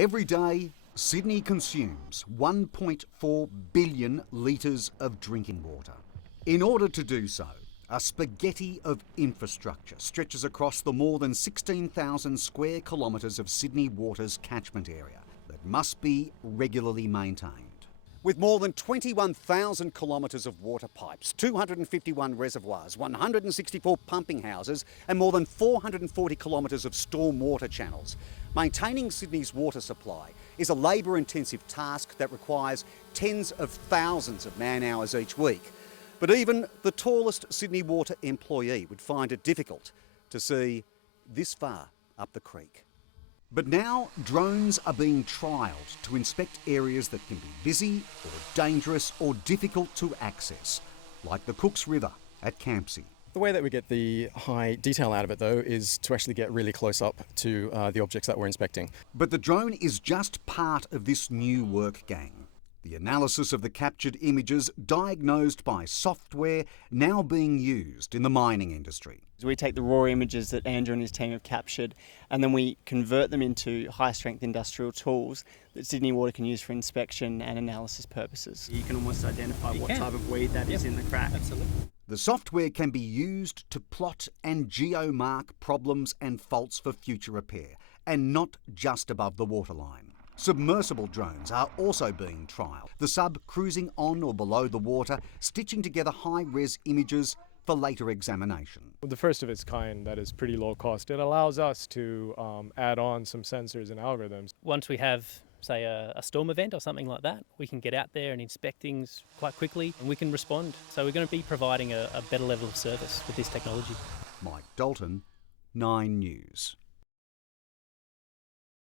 Every day, Sydney consumes 1.4 billion litres of drinking water. In order to do so, a spaghetti of infrastructure stretches across the more than 16,000 square kilometres of Sydney Water's catchment area that must be regularly maintained. With more than 21,000 kilometres of water pipes, 251 reservoirs, 164 pumping houses and more than 440 kilometres of stormwater channels, maintaining Sydney's water supply is a labour-intensive task that requires tens of thousands of man-hours each week. But even the tallest Sydney Water employee would find it difficult to see this far up the creek. But now drones are being trialled to inspect areas that can be busy or dangerous or difficult to access, like the Cooks River at Campsie. The way that we get the high detail out of it, though, is to actually get really close up to the objects that we're inspecting. But the drone is just part of this new work gang. The analysis of the captured images diagnosed by software now being used in the mining industry. We take the raw images that Andrew and his team have captured and then we convert them into high-strength industrial tools that Sydney Water can use for inspection and analysis purposes. You can almost identify what type of weed that is in the crack. Absolutely. The software can be used to plot and geomark problems and faults for future repair, and not just above the waterline. Submersible drones are also being trialled, the sub cruising on or below the water, stitching together high-res images for later examination. The first of its kind that is pretty low cost. It allows us to add on some sensors and algorithms. Once we have, say, a storm event or something like that, we can get out there and inspect things quite quickly and we can respond. So we're going to be providing a better level of service with this technology. Mike Dalton, 9 News.